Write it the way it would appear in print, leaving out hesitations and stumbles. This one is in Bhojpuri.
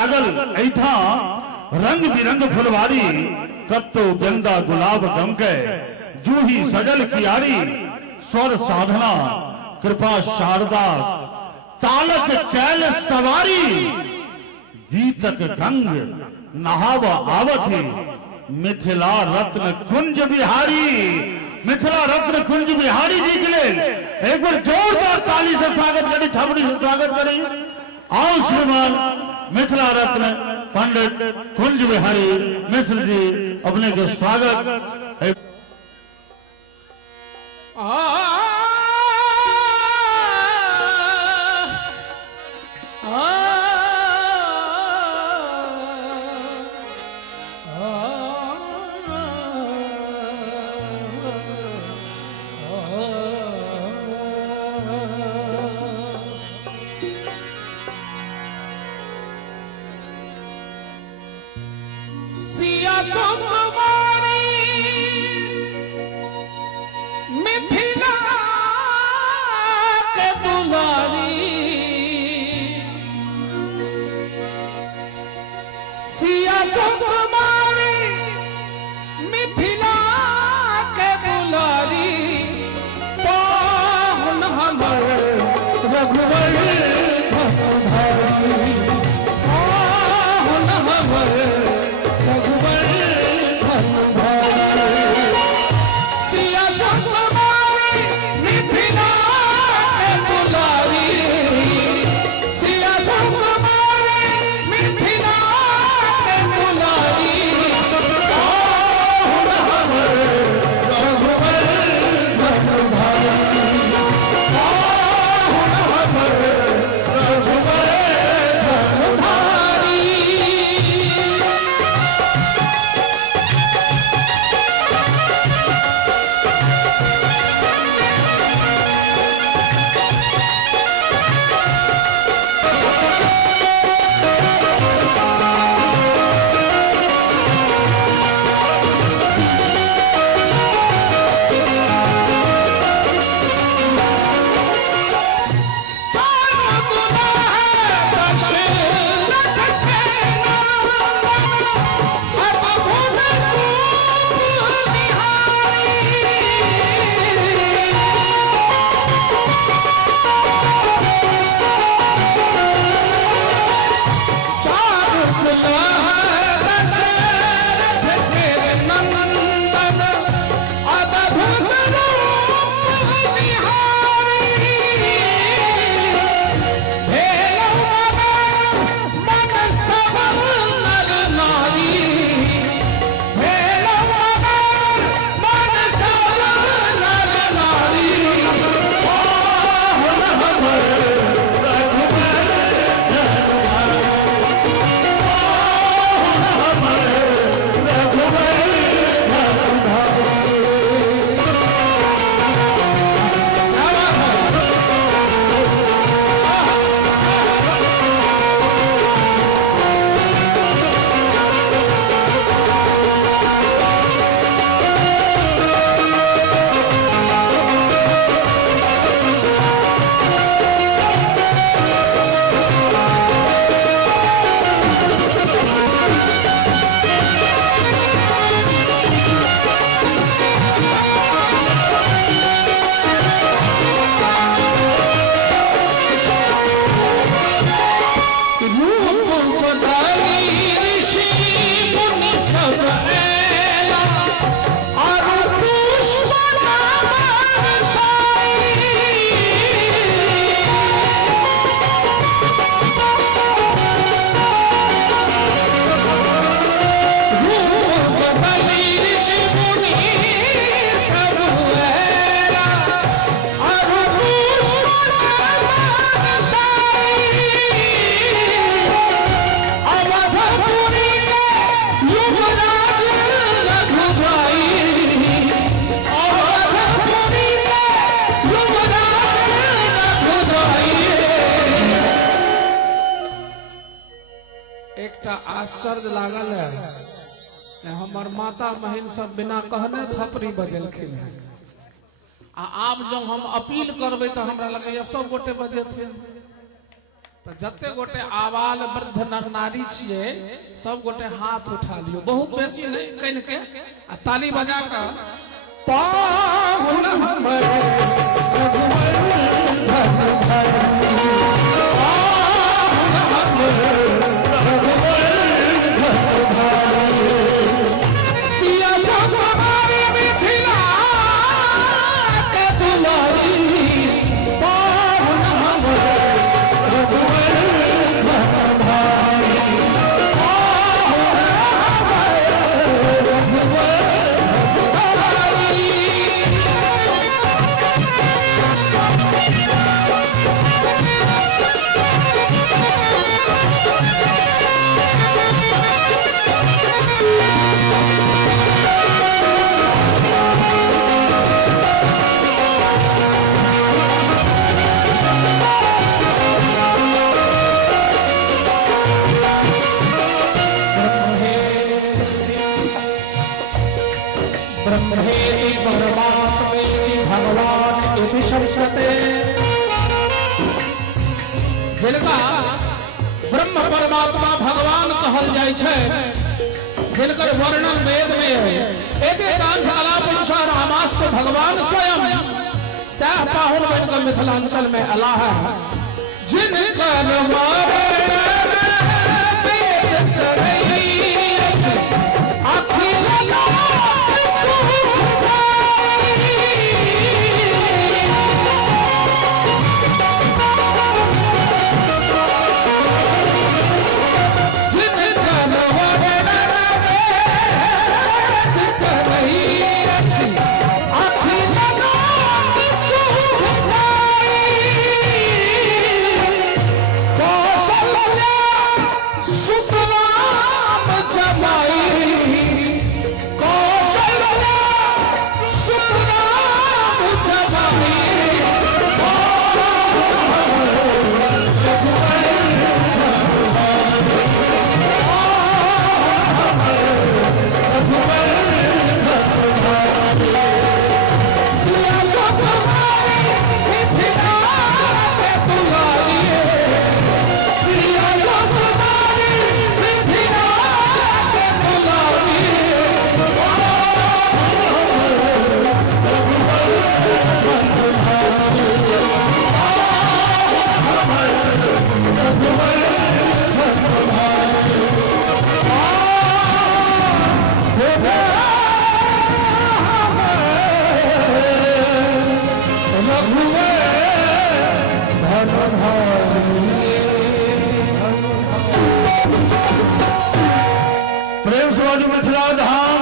अगल ऐथा रंग बिरंग फुलवारी कत्तो गंदा गुलाब गमके जूही सजल कियारी स्वर साधना कृपा शारदा तालक कैल सवारी गीतक गंग नहाव आवथी मिथिला रत्न कुंज बिहारी मिथिला रत्न कुंज बिहारी जी के लिए एक बार जोरदार ताली से स्वागत करें, छाबड़ी से स्वागत करें। आओ श्रीमान मिथिला रत्न पंडित कुंज बिहारी मिश्र जी अपने के स्वागत। आश्चर्य लागल है हमार माता बहन सब बिना कहने छपरी बजेलखिन है। आप जब हम अपील करबे तो हमरा लगे सब गोटे बजे थे तो जते गोटे आवाल वृद्ध नर नारी छिए सब गोटे हाथ उठा लियो, बहुत बेसी नहीं कह के आ ताली बजा के पाहुन हमर ब्रह्मेति परमात्मेति भगवान इति शब्दते। जिनका ब्रह्म परमात्मा भगवान कहल जाय छै, जिनकर वर्णन वेद में है, एते कांश अलापुंसा रामास्त्र भगवान स्वयं सह पाहुन बन कर मिथिलांचल में अला है। जिनकर प्रेम से मिथिला धाम